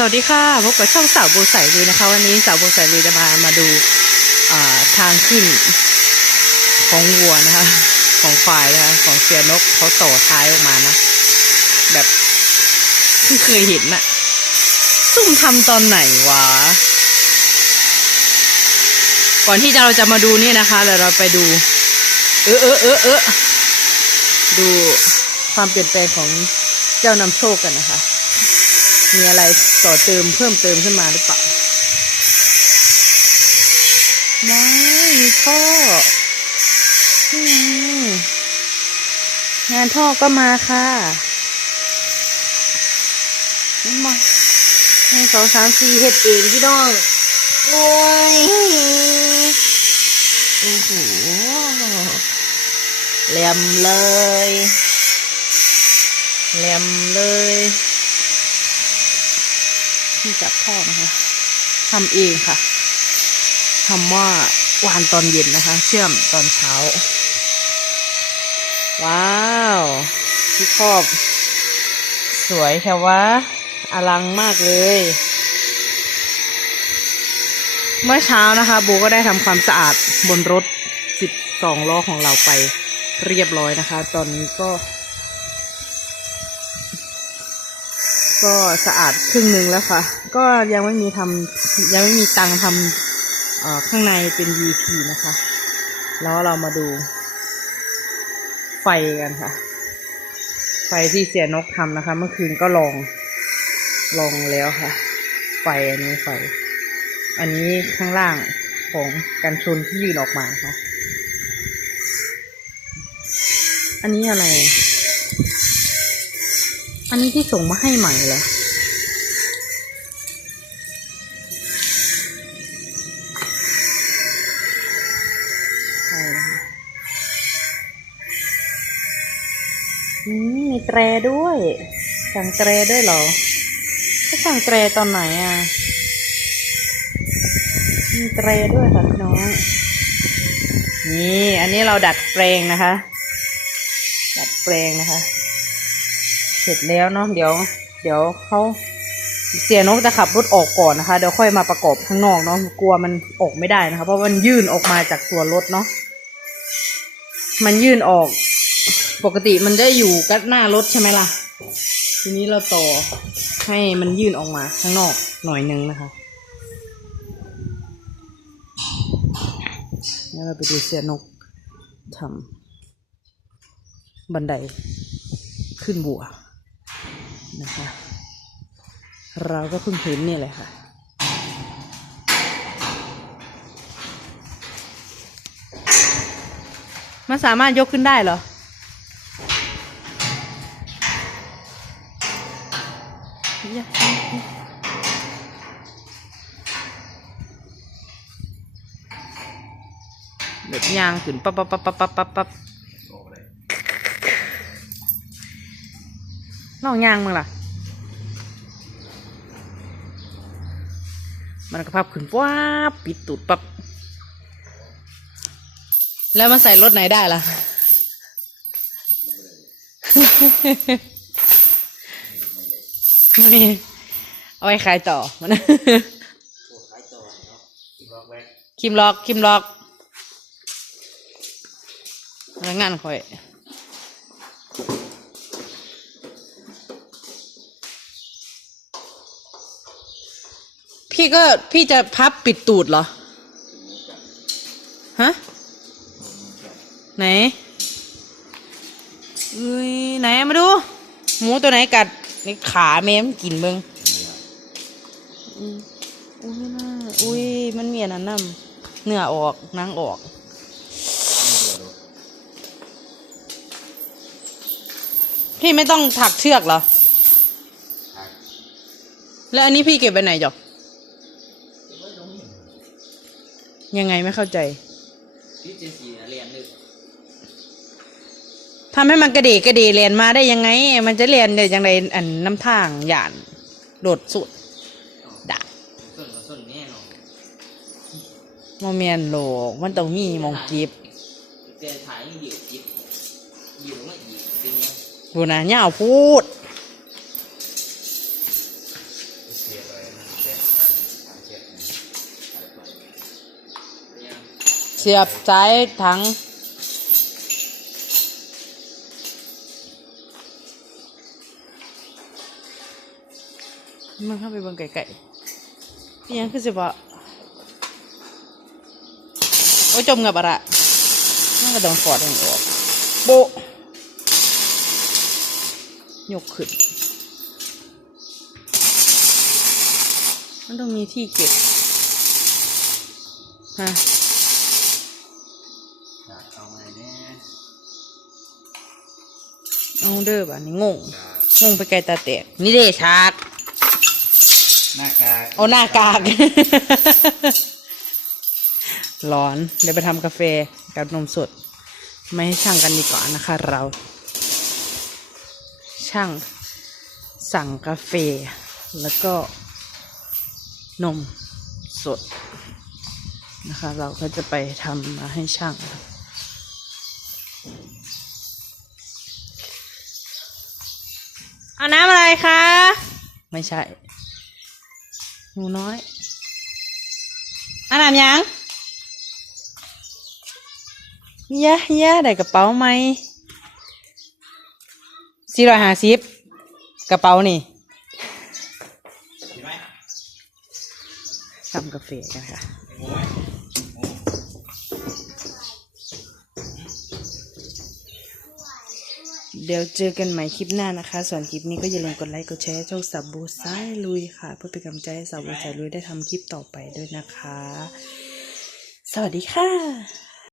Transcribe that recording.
สวัสดีค่ะพบกับช่องสาวโบใสลุยนะคะ วันนี้สาวโบใสลุยจะมามาดูาทางขึ้นของวัวนะคะ ของควายนะคะของเสียนกเขาต่อท้ายออกมานะ แบบเพิ่งเคยเห็นน่ะซุ่มทำตอนไหนวะ ก่อนที่เราจะมาดูนี่นะคะเดี๋ยวเราไปดู เออเออเออเออดูความเปลี่ยนแปลงของเจ้านำโชคกันนะคะ มีอะไรต่อเติมเพิ่มเติมขึ้นมาหรือเปล่าไม่มีท่องานท่อก็มาค่ะนี่มาหนึ่งสองสามสี่เฮ็ดเองพี่น้อง โอ้ยโอ้โหแหลมเลยแหลมเลย ที่จับท่อนะคะทำเองค่ะทำว่าหวานตอนเย็นนะคะ เชื่อมตอนเช้า ว้าวที่ครอบ สวยแค่ว่าอลังมากเลย เมื่อเช้านะคะโบก็ได้ทำความสะอาดบนรถ 12 ล้อของเราไปเรียบร้อยนะคะ ตอนนี้ก็ ก็สะอาดครึ่งหนึ่งแล้วค่ะ ก็ยังไม่มีทำยังไม่มีตังทำข้างในเป็น VP นะคะ แล้วเรามาดู ไฟกันค่ะ ไฟที่เสียนกทำนะคะ เมื่อคืนก็ลองลองแล้วค่ะ ไฟอันนี้ไฟ อันนี้ข้างล่างของกันชนที่ยื่นออกมาค่ะ อันนี้อะไร อันนี้ที่ส่งมาให้ใหม่เหรอใช่นะคะอืมมีแตรด้วย สั่งแตรด้วยเหรอก็สั่งแตรตอนไหนอะ มีแตรด้วยค่ะน้อง นี่ อันนี้เราดัดแปลงนะคะ ดัดแปลงนะคะ ร็จแล้วเนาะเดี๋ยว เดี๋ยวเขาเสียนกจะขับรถออกก่อนนะคะเดี๋ยวค่อยมาประกอบข้างนอกเนาะกลัวมันออกไม่ได้นะคะ เพราะมันยื่นออกมาจากตัวรถเนาะมันยื่นออก ปกติมันได้อยู่กับหน้ารถใช่ไหมล่ะ ทีนี้เราต่อให้มันยื่นออกมาข้างนอกหน่อยนึงนะคะแล้วเราไปดูเสียนกทำบันไดขึ้นบัว นะคะ เราก็เพิ่งเห็นนี่แหละค่ะ มันสามารถยกขึ้นได้เหรอ แบบยางขึ้นปั๊บปั๊บปั๊บปั๊บปั๊บปั๊บ ปั๊บลองยางมึงล่ะ มันก็พับขึ้นว้าบปิดตูดปั๊บแล้วมันใส่รถไหนได้ล่ะไม่เอาไว้ขายต่อมันคิมล็อก คิมล็อกงานค่อย พี่ก็พี่จะพับปิดตูดเหรอ ฮะ ไหนอุ้ยไหนมาดู หมูตัวไหนกัดนี่ขาแม่มนกินเบิงอืมอุ้ยน่าอุ้ยมันมีอันนั้นนำเนื้อออกหนังออก พี่ไม่ต้องถักเชือกเหรอ แล้วอันนี้พี่เก็บไปไหนจ๊อ ยังไงไม่เข้าใจพี่เจสีเรียนดึกทำให้มันกระเดกกระเดเรียนมาได้ยังไง มันจะเรียนได้ยังไงอันน้ำทางหยานโดดสุดดะส่วนกับส่วนแน่นอนโมเมนโลกมันต้องมีหมองกีบเจถ่ายยังอยู่จิบอยู่ไม่อีกเป็นยังกูนะย่าพูด สียบสายถัง มันเข้าไปเบิ่งไก่ๆอิหยังคือสิบ่โอ้ยจมกับอะไรมันก็ต้องฟอดให้มันออกโบะยกขึ้น มันต้องมีที่เก็บฮะ เอาเด้อบ่ะนี่งงงงไปไกลตาแตกนี่เด้ชากหน้ากากเอาหน้ากาก ร้อนเดี๋ยวไปทำกาแฟกับนมสด ไม่ให้ช่างกันดีกว่านะคะเรา ช่างสั่งกาแฟ แล้วก็นมสดนะคะ เราก็จะไปทำมาให้ช่างนะคะ เอาน้ำอะไรคะ ไม่ใช่ หนูน้อยอันน้ำยังเยะเยะได้กระเป๋าไหมสี่ร้อยห้าสิบกระเป๋านี่เห็นไหมทำกาแฟกันค่ะ เดี๋ยวเจอกันใหม่คลิปหน้านะคะ ส่วนคลิปนี้ก็อย่าลืมกดไลค์กดแชร์ช่องสับบูสายลุยค่ะ เพื่อเป็นกำลังใจให้สับบูสายลุยได้ทำคลิปต่อไปด้วยนะคะ สวัสดีค่ะ